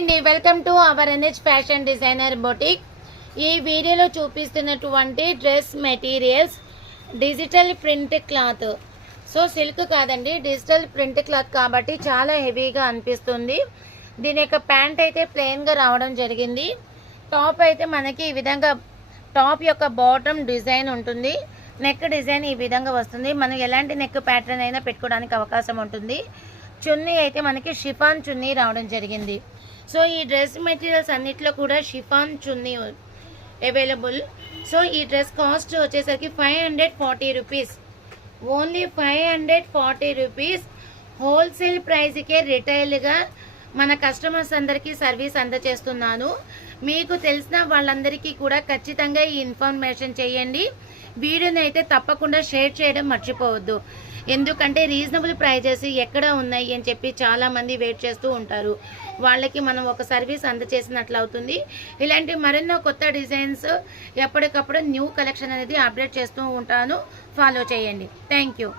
అండి, welcome to our NH fashion designer boutique. ఈ వీడియోలో చూపిస్తున్నటువంటి dress materials digital print cloth. So silk కాదండి, డిజిటల్ ప్రింట్ క్లాత్ కాబట్టి చాలా హెవీగా అనిపిస్తుంది. దీని యొక్క ప్యాంట్ అయితే ప్లెయిన్గా రావడం జరిగింది. టాప్ అయితే మనకి ఈ విధంగా టాప్ యొక్క బాటమ్ డిజైన్ ఉంటుంది. నెక్ డిజైన్ ఈ విధంగా వస్తుంది. మనం ఎలాంటి నెక్ ప్యాటర్న్ అయినా పెట్టుకోవడానికి అవకాశం ఉంటుంది. చున్నీ అయితే మనకి షిఫాన్ చున్నీ రావడం జరిగింది. సో ఈ డ్రెస్ మెటీరియల్స్ అన్నిట్లో కూడా షిఫాన్ చున్నీ అవైలబుల్. సో ఈ డ్రెస్ కాస్ట్ వచ్చేసరికి 540 రూపీస్, ఓన్లీ 540 రూపీస్. హోల్సేల్ ప్రైస్కే రిటైల్గా మన కస్టమర్స్ అందరికీ సర్వీస్ అందజేస్తున్నాను. మీకు తెలిసిన వాళ్ళందరికీ కూడా ఖచ్చితంగా ఈ ఇన్ఫర్మేషన్ చేయండి. వీడియోని అయితే తప్పకుండా షేర్ చేయడం మర్చిపోవద్దు. ఎందుకంటే రీజనబుల్ ప్రైజెస్ ఎక్కడ ఉన్నాయి అని చెప్పి చాలామంది వెయిట్ చేస్తూ ఉంటారు. వాళ్ళకి మనం ఒక సర్వీస్ అందజేసినట్లు అవుతుంది. ఇలాంటి మరెన్నో కొత్త డిజైన్స్ ఎప్పటికప్పుడు న్యూ కలెక్షన్ అనేది అప్డేట్ చేస్తూ ఉంటాను. ఫాలో చేయండి. Thank you.